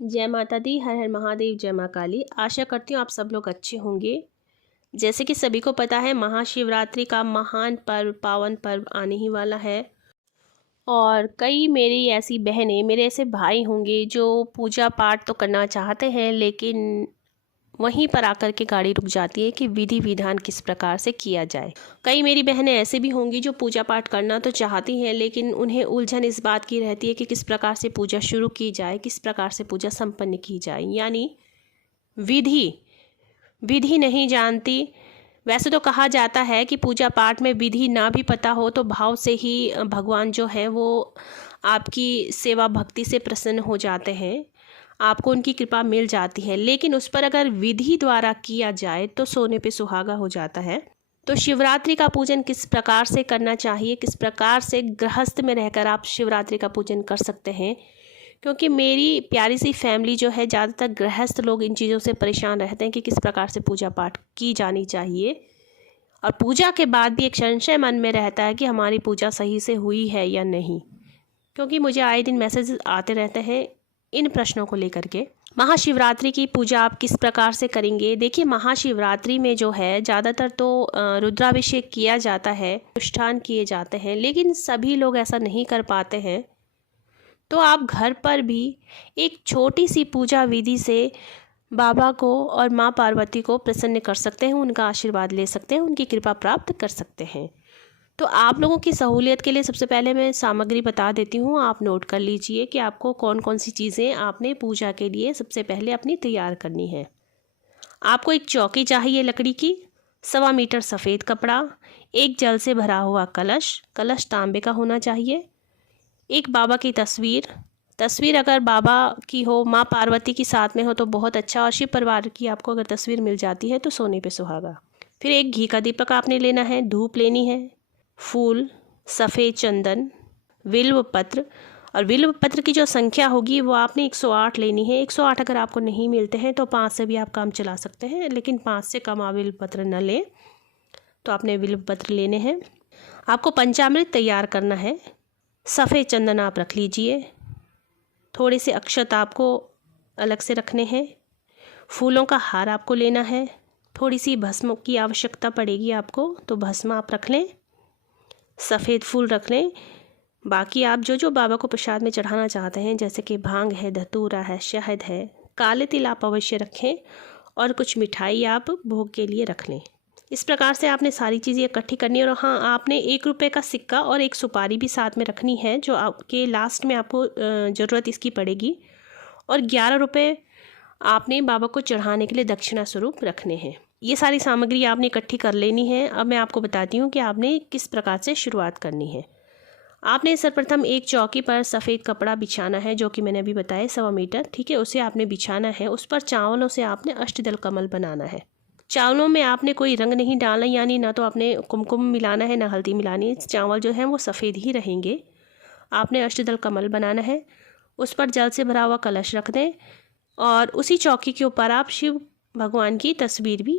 जय माता दी। हर हर महादेव। जय माँ काली। आशा करती हूँ आप सब लोग अच्छे होंगे। जैसे कि सभी को पता है, महाशिवरात्रि का महान पर्व, पावन पर्व आने ही वाला है। और कई मेरी ऐसी बहनें, मेरे ऐसे भाई होंगे जो पूजा पाठ तो करना चाहते हैं, लेकिन वहीं पर आकर के गाड़ी रुक जाती है कि विधि विधान किस प्रकार से किया जाए। कई मेरी बहनें ऐसे भी होंगी जो पूजा पाठ करना तो चाहती हैं, लेकिन उन्हें उलझन इस बात की रहती है कि किस प्रकार से पूजा शुरू की जाए, किस प्रकार से पूजा संपन्न की जाए, यानी विधि विधि नहीं जानती। वैसे तो कहा जाता है कि पूजा पाठ में विधि ना भी पता हो तो भाव से ही भगवान जो है वो आपकी सेवा भक्ति से प्रसन्न हो जाते हैं, आपको उनकी कृपा मिल जाती है। लेकिन उस पर अगर विधि द्वारा किया जाए तो सोने पे सुहागा हो जाता है। तो शिवरात्रि का पूजन किस प्रकार से करना चाहिए, किस प्रकार से गृहस्थ में रहकर आप शिवरात्रि का पूजन कर सकते हैं, क्योंकि मेरी प्यारी सी फैमिली जो है, ज़्यादातर गृहस्थ लोग इन चीज़ों से परेशान रहते हैं कि किस प्रकार से पूजा पाठ की जानी चाहिए। और पूजा के बाद भी एक संशय मन में रहता है कि हमारी पूजा सही से हुई है या नहीं, क्योंकि मुझे आए दिन मैसेज आते रहते हैं इन प्रश्नों को लेकर के। महाशिवरात्रि की पूजा आप किस प्रकार से करेंगे? देखिए, महाशिवरात्रि में जो है ज़्यादातर तो रुद्राभिषेक किया जाता है, अनुष्ठान किए जाते हैं, लेकिन सभी लोग ऐसा नहीं कर पाते हैं। तो आप घर पर भी एक छोटी सी पूजा विधि से बाबा को और माँ पार्वती को प्रसन्न कर सकते हैं, उनका आशीर्वाद ले सकते हैं, उनकी कृपा प्राप्त कर सकते हैं। तो आप लोगों की सहूलियत के लिए सबसे पहले मैं सामग्री बता देती हूँ, आप नोट कर लीजिए कि आपको कौन कौन सी चीज़ें आपने पूजा के लिए सबसे पहले अपनी तैयार करनी है। आपको एक चौकी चाहिए लकड़ी की, 1.25 मीटर सफ़ेद कपड़ा, एक जल से भरा हुआ कलश, कलश तांबे का होना चाहिए, एक बाबा की तस्वीर अगर बाबा की हो, माँ पार्वती की साथ में हो तो बहुत अच्छा, और शिव परिवार की आपको अगर तस्वीर मिल जाती है तो सोने पे सुहागा। फिर एक घी का दीपक आपने लेना है, धूप लेनी है, फूल, सफ़ेद चंदन, बिल्व पत्र। और बिल्व पत्र की जो संख्या होगी वो आपने 108 लेनी है। 108 अगर आपको नहीं मिलते हैं तो 5 से भी आप काम चला सकते हैं, लेकिन 5 से कम आप बिल्व पत्र न लें। तो आपने बिल्व पत्र लेने हैं। आपको पंचामृत तैयार करना है, सफ़ेद चंदन आप रख लीजिए, थोड़े से अक्षत आपको अलग से रखने हैं, फूलों का हार आपको लेना है, थोड़ी सी भस्म की आवश्यकता पड़ेगी आपको तो भस्म आप रख लें, सफ़ेद फूल रख लें। बाकी आप जो जो बाबा को प्रसाद में चढ़ाना चाहते हैं, जैसे कि भांग है, धतूरा है, शहद है, काले तिल आप अवश्य रखें, और कुछ मिठाई आप भोग के लिए रख लें। इस प्रकार से आपने सारी चीज़ें इकट्ठी करनी है। और हाँ, आपने 1 रुपये का सिक्का और एक सुपारी भी साथ में रखनी है, जो आपके लास्ट में आपको ज़रूरत इसकी पड़ेगी। और 11 रुपये आपने बाबा को चढ़ाने के लिए दक्षिणा स्वरूप रखने हैं। ये सारी सामग्री आपने इकट्ठी कर लेनी है। अब मैं आपको बताती हूँ कि आपने किस प्रकार से शुरुआत करनी है। आपने सर्वप्रथम एक चौकी पर सफ़ेद कपड़ा बिछाना है, जो कि मैंने अभी बताया 1.25 मीटर, ठीक है, उसे आपने बिछाना है। उस पर चावलों से आपने अष्टदल कमल बनाना है। चावलों में आपने कोई रंग नहीं डालना, यानी ना तो आपने कुमकुम मिलाना है ना हल्दी मिलानी। चावल जो हैं वो सफ़ेद ही रहेंगे। आपने अष्टदल कमल बनाना है, उस पर जल से भरा हुआ कलश रख दें, और उसी चौकी के ऊपर आप शिव भगवान की तस्वीर भी,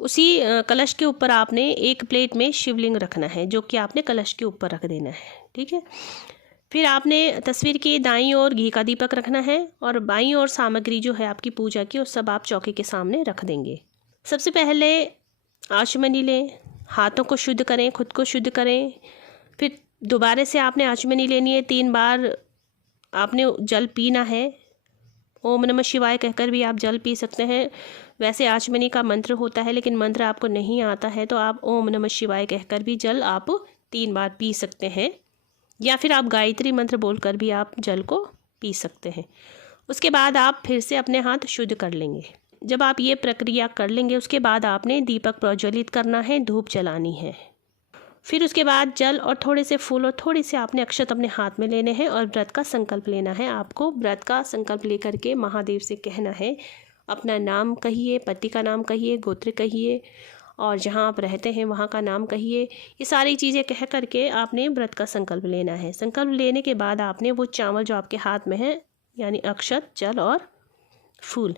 उसी कलश के ऊपर आपने एक प्लेट में शिवलिंग रखना है, जो कि आपने कलश के ऊपर रख देना है, ठीक है। फिर आपने तस्वीर के दाईं ओर घी का दीपक रखना है, और बाईं ओर सामग्री जो है आपकी पूजा की, वो सब आप चौकी के सामने रख देंगे। सबसे पहले आचमनी लें, हाथों को शुद्ध करें, खुद को शुद्ध करें। फिर दोबारा से आपने आचमनी लेनी है, 3 बार आपने जल पीना है। ओम नमः शिवाय कहकर भी आप जल पी सकते हैं। वैसे आचमनी का मंत्र होता है, लेकिन मंत्र आपको नहीं आता है तो आप ओम नमः शिवाय कहकर भी जल आप 3 बार पी सकते हैं, या फिर आप गायत्री मंत्र बोलकर भी आप जल को पी सकते हैं। उसके बाद आप फिर से अपने हाथ शुद्ध कर लेंगे। जब आप ये प्रक्रिया कर लेंगे, उसके बाद आपने दीपक प्रज्वलित करना है, धूप जलानी है। फिर उसके बाद जल और थोड़े से फूल और थोड़ी से आपने अक्षत अपने हाथ में लेने हैं, और व्रत का संकल्प लेना है। आपको व्रत का संकल्प लेकर के महादेव से कहना है, अपना नाम कहिए, पति का नाम कहिए, गोत्र कहिए, और जहाँ आप रहते हैं वहाँ का नाम कहिए। ये सारी चीज़ें कह करके आपने व्रत का संकल्प लेना है। संकल्प लेने के बाद आपने वो चावल जो आपके हाथ में है, यानी अक्षत, जल और फूल,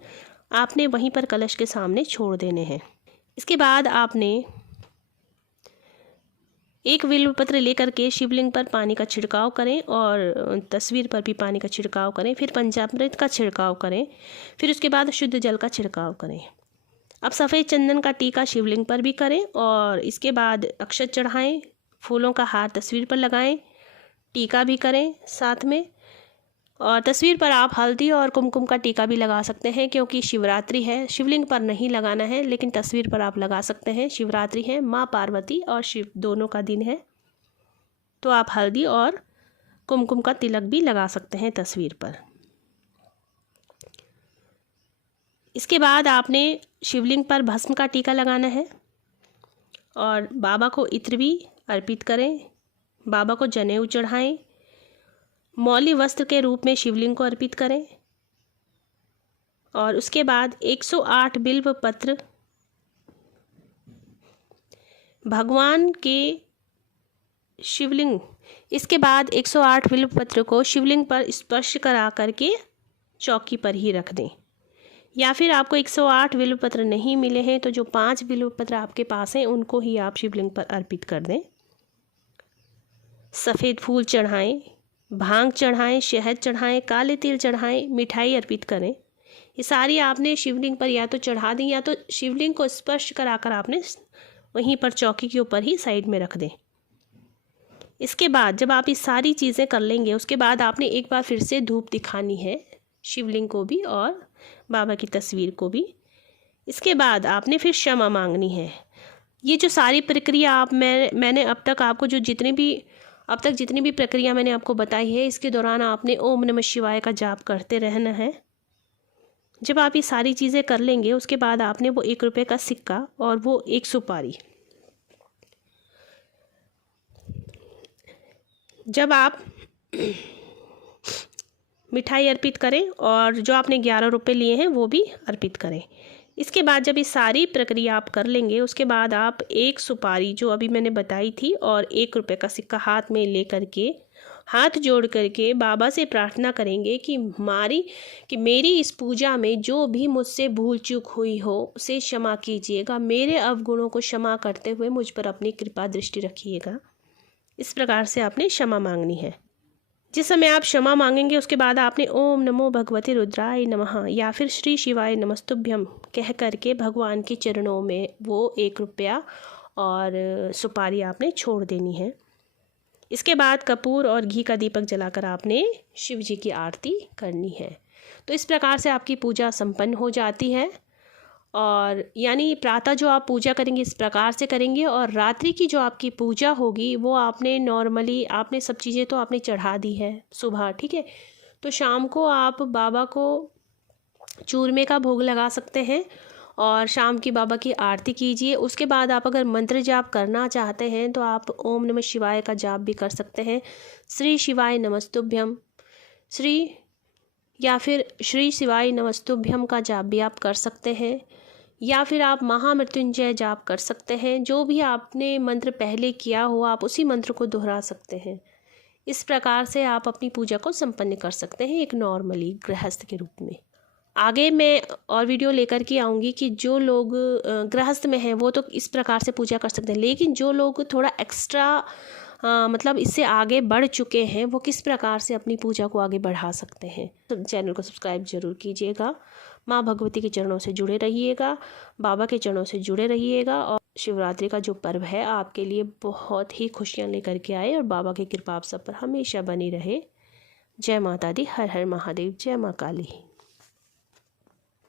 आपने वहीं पर कलश के सामने छोड़ देने हैं। इसके बाद आपने एक बिल्वपत्र लेकर के शिवलिंग पर पानी का छिड़काव करें और तस्वीर पर भी पानी का छिड़काव करें, फिर पंचामृत का छिड़काव करें, फिर उसके बाद शुद्ध जल का छिड़काव करें। अब सफ़ेद चंदन का टीका शिवलिंग पर भी करें और इसके बाद अक्षत चढ़ाएं, फूलों का हार तस्वीर पर लगाएं, टीका भी करें साथ में। और तस्वीर पर आप हल्दी और कुमकुम का टीका भी लगा सकते हैं, क्योंकि शिवरात्रि है, शिवलिंग पर नहीं लगाना है लेकिन तस्वीर पर आप लगा सकते हैं। शिवरात्रि है, माँ पार्वती और शिव दोनों का दिन है, तो आप हल्दी और कुमकुम का तिलक भी लगा सकते हैं तस्वीर पर। इसके बाद आपने शिवलिंग पर भस्म का टीका लगाना है और बाबा को इत्र भी अर्पित करें, बाबा को जनेऊ चढ़ाएं, मौली वस्त्र के रूप में शिवलिंग को अर्पित करें और उसके बाद 108 बिल्व पत्र भगवान के शिवलिंग, इसके बाद 108 बिल्व पत्र को शिवलिंग पर स्पर्श करा करके चौकी पर ही रख दें। या फिर आपको 108 बिल्व पत्र नहीं मिले हैं तो जो 5 बिल्व पत्र आपके पास हैं उनको ही आप शिवलिंग पर अर्पित कर दें। सफ़ेद फूल चढ़ाएं, भांग चढ़ाएं, शहद चढ़ाएं, काले तिल चढ़ाएं, मिठाई अर्पित करें। ये सारी आपने शिवलिंग पर या तो चढ़ा दी या तो शिवलिंग को स्पर्श कराकर आपने वहीं पर चौकी के ऊपर ही साइड में रख दें। इसके बाद जब आप ये सारी चीज़ें कर लेंगे उसके बाद आपने एक बार फिर से धूप दिखानी है शिवलिंग को भी और बाबा की तस्वीर को भी। इसके बाद आपने फिर क्षमा मांगनी है। ये जो सारी प्रक्रिया मैंने अब तक आपको जितनी भी प्रक्रिया मैंने आपको बताई है, इसके दौरान आपने ओम नमः शिवाय का जाप करते रहना है। जब आप ये सारी चीज़ें कर लेंगे उसके बाद आपने वो 1 रुपये का सिक्का और वो 1 सुपारी, जब आप मिठाई अर्पित करें और जो आपने 11 रुपये लिए हैं वो भी अर्पित करें। इसके बाद जब ये सारी प्रक्रिया आप कर लेंगे उसके बाद आप 1 सुपारी जो अभी मैंने बताई थी और 1 रुपये का सिक्का हाथ में ले करके हाथ जोड़ करके बाबा से प्रार्थना करेंगे कि मेरी इस पूजा में जो भी मुझसे भूल चूक हुई हो उसे क्षमा कीजिएगा, मेरे अवगुणों को क्षमा करते हुए मुझ पर अपनी कृपा दृष्टि रखिएगा। इस प्रकार से आपने क्षमा मांगनी है। जिस समय आप क्षमा मांगेंगे उसके बाद आपने ओम नमो भगवते रुद्राय नमः या फिर श्री शिवाय नमस्तुभ्यम कह करके भगवान के चरणों में वो 1 रुपया और सुपारी आपने छोड़ देनी है। इसके बाद कपूर और घी का दीपक जलाकर आपने शिव जी की आरती करनी है। तो इस प्रकार से आपकी पूजा संपन्न हो जाती है। और यानी प्रातः जो आप पूजा करेंगे इस प्रकार से करेंगे और रात्रि की जो आपकी पूजा होगी वो आपने सब चीज़ें तो आपने चढ़ा दी है सुबह, ठीक है। तो शाम को आप बाबा को चूरमे का भोग लगा सकते हैं और शाम की बाबा की आरती कीजिए। उसके बाद आप अगर मंत्र जाप करना चाहते हैं तो आप ओम नमः शिवाय का जाप भी कर सकते हैं। श्री शिवाय नमस्तुभ्यम या फिर श्री शिवाय नमस्तुभ्यम का जाप भी आप कर सकते हैं या फिर आप महामृत्युंजय जाप कर सकते हैं। जो भी आपने मंत्र पहले किया हो आप उसी मंत्र को दोहरा सकते हैं। इस प्रकार से आप अपनी पूजा को संपन्न कर सकते हैं एक नॉर्मली गृहस्थ के रूप में। आगे मैं और वीडियो लेकर के आऊँगी कि जो लोग गृहस्थ में हैं वो तो इस प्रकार से पूजा कर सकते हैं, लेकिन जो लोग थोड़ा एक्स्ट्रा मतलब इससे आगे बढ़ चुके हैं वो किस प्रकार से अपनी पूजा को आगे बढ़ा सकते हैं। तो चैनल को सब्सक्राइब जरूर कीजिएगा। माँ भगवती के चरणों से जुड़े रहिएगा, बाबा के चरणों से जुड़े रहिएगा और शिवरात्रि का जो पर्व है आपके लिए बहुत ही खुशियाँ लेकर के आए और बाबा की कृपा आप सब पर हमेशा बनी रहे। जय माता दी, हर हर महादेव, जय माँ काली।